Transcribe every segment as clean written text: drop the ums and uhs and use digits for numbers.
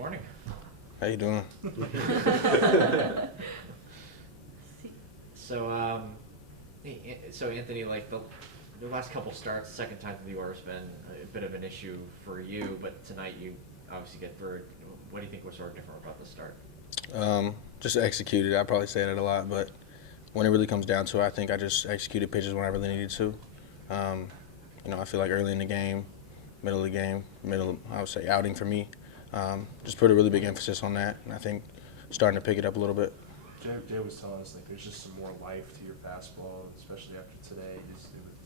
Morning. How you doing? So, Anthony, like the last couple starts, the second time through the order has been a bit of an issue for you, but tonight you obviously get through it. What do you think was sort of different about the start? Just executed. I probably say that a lot, but when it really comes down to it, I think I just executed pitches when I really needed to. I feel like early in the game, middle of the game, I would say outing for me. Just put a really big emphasis on that, and I think starting to pick it up a little bit. Jay was telling us like there's just some more life to your fastball, especially after today.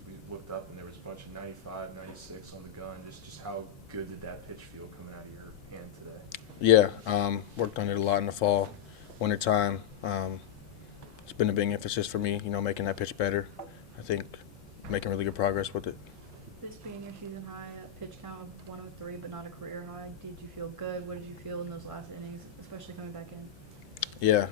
We looked up and there was a bunch of 95, 96 on the gun. Just how good did that pitch feel coming out of your hand today? Yeah, worked on it a lot in the fall, winter time. It's been a big emphasis for me, making that pitch better. I think making really good progress with it. This being your season high, a pitch count of 103, but not a career high, did you feel good? What did you feel in those last innings, especially coming back in? Yeah,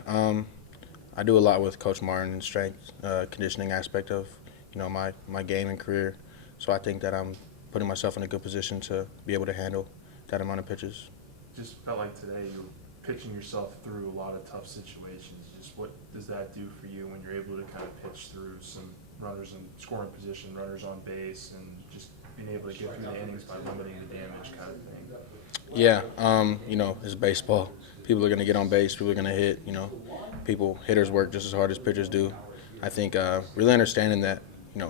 I do a lot with Coach Martin and strength conditioning aspect of, my game and career. So I think that I'm putting myself in a good position to be able to handle that amount of pitches. Just felt like today you were pitching yourself through a lot of tough situations. Just what does that do for you when you're able to kind of pitch through some runners in scoring position, runners on base, and just being able to get through the innings by limiting the damage kind of thing? Yeah, it's baseball. People are going to get on base. People are going to hit. Hitters work just as hard as pitchers do. I think really understanding that,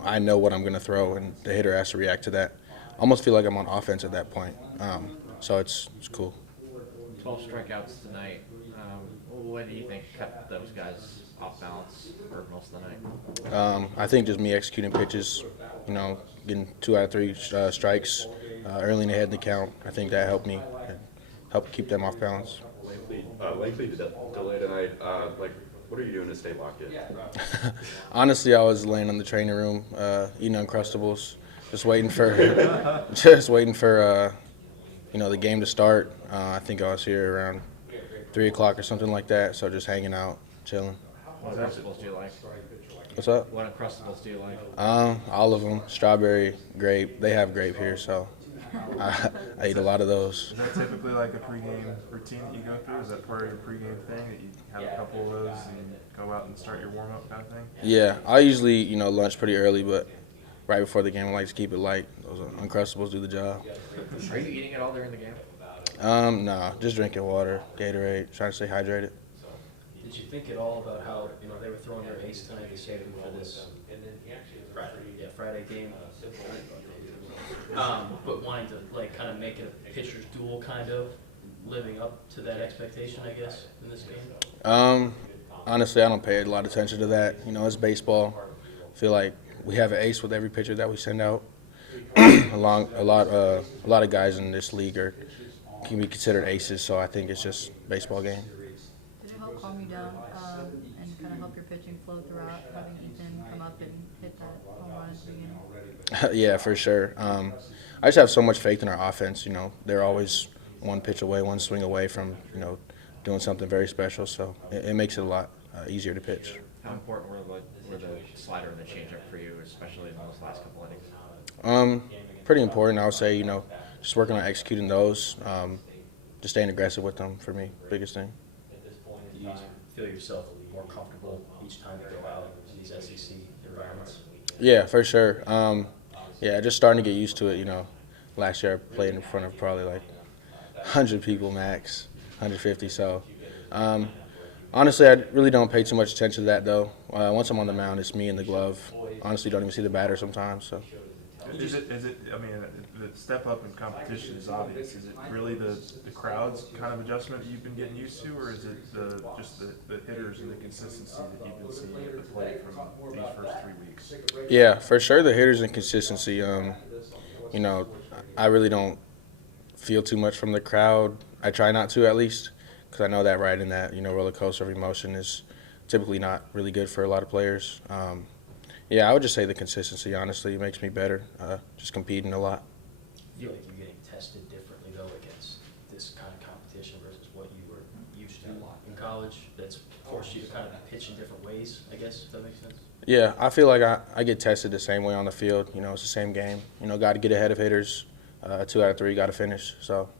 I know what I'm going to throw, and the hitter has to react to that. I almost feel like I'm on offense at that point. So it's cool. 12 strikeouts tonight. What do you think kept those guys off balance for most of the night? I think just me executing pitches, getting 2 out of 3 strikes early in the head in the count. I think that helped me and helped keep them off balance. Lengthy delay tonight. What are you doing to stay locked in? Honestly, I was laying in the training room, eating Uncrustables, just waiting for, the game to start. I think I was here around 3 o'clock or something like that. So just hanging out, chilling. What Uncrustables do you like? What's up? What Uncrustables do you like? All of them. Strawberry, grape. They have grape here, so I eat a lot of those. Is that typically like a pregame routine that you go through? Is that part of your pregame thing that you have a couple of those and go out and start your warm-up kind of thing? Yeah, I usually, lunch pretty early, but right before the game, I like to keep it light. Those Uncrustables do the job. Are you eating it all during the game? No, just drinking water, Gatorade, trying to stay hydrated. Did you think at all about how they were throwing their ace tonight, they saved him for this Friday game, but wanting to kind of make it a pitcher's duel, kind of living up to that expectation, I guess, in this game? Honestly, I don't pay a lot of attention to that. It's baseball. I feel like we have an ace with every pitcher that we send out. A lot of guys in this league can be considered aces, so I think it's just a baseball game. Did it help calm you down and kind of help your pitching flow throughout, having Ethan come up and hit that home run at the beginning? Yeah, for sure. I just have so much faith in our offense. They're always one pitch away, one swing away from, doing something very special. So it makes it a lot easier to pitch. How important were the slider and the changeup for you, especially in those last couple innings? Pretty important, I would say. Just working on executing those, just staying aggressive with them for me, biggest thing. Do you feel yourself more comfortable each time you go out in these SEC environments? Yeah, for sure. Just starting to get used to it. Last year I played in front of probably like 100 people max, 150. So honestly, I really don't pay too much attention to that though. Once I'm on the mound, it's me and the glove. Honestly, don't even see the batter sometimes. So. Is it? I mean, the step up in competition is obvious. Is it really the crowd's kind of adjustment that you've been getting used to, or is it just the hitters and the consistency that you've been seeing at the plate from these first 3 weeks? Yeah, for sure, the hitters and consistency. I really don't feel too much from the crowd. I try not to, at least, because I know that riding that roller coaster of emotion is typically not really good for a lot of players. Yeah, I would just say the consistency, honestly, makes me better, just competing a lot. I feel like you're getting tested differently, though, against this kind of competition versus what you were used to in college. That's forced you to kind of pitch in different ways, I guess, if that makes sense? Yeah, I feel like I get tested the same way on the field. It's the same game. Got to get ahead of hitters. 2 out of 3, got to finish. So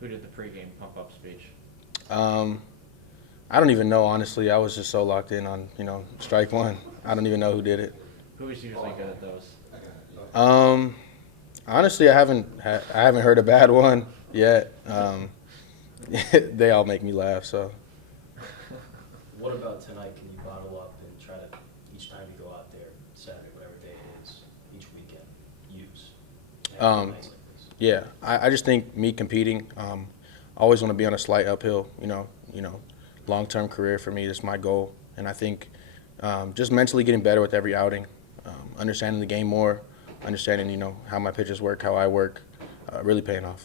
Who did the pregame pump-up speech? I don't even know, honestly. I was just so locked in on, strike one. I don't even know who did it. Who is usually good at those? Honestly, I haven't heard a bad one yet. They all make me laugh, so. What about tonight? Can you bottle up and try to, each time you go out there, Saturday, whatever day it is, each weekend, use? Nights like this? Yeah, I just think me competing, always want to be on a slight uphill, long-term career for me. That's my goal. And I think just mentally getting better with every outing, understanding the game more, understanding, how my pitches work, how I work, really paying off.